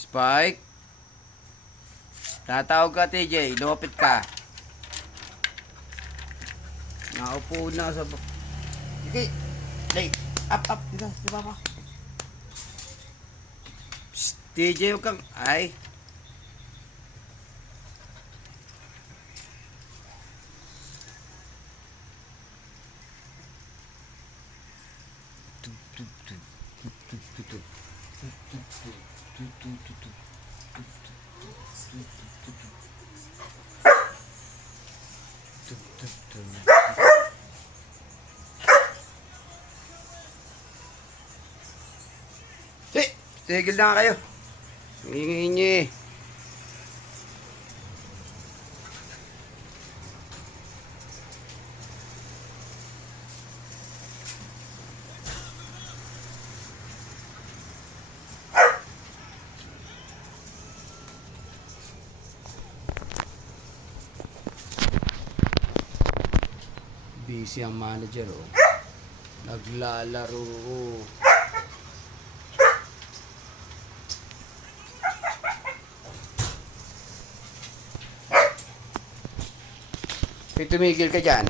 Spike. Tatawag ka, TJ. Lumapit ka. Nakaupo na sa... Okay. Lay. Up. Dito. Di ba pa? Psst, TJ, huwag kang... Ay. Tigil na kayo. Hingi-hingi. Busy ang manager, oh. Naglalaro. Tumigil ka dyan.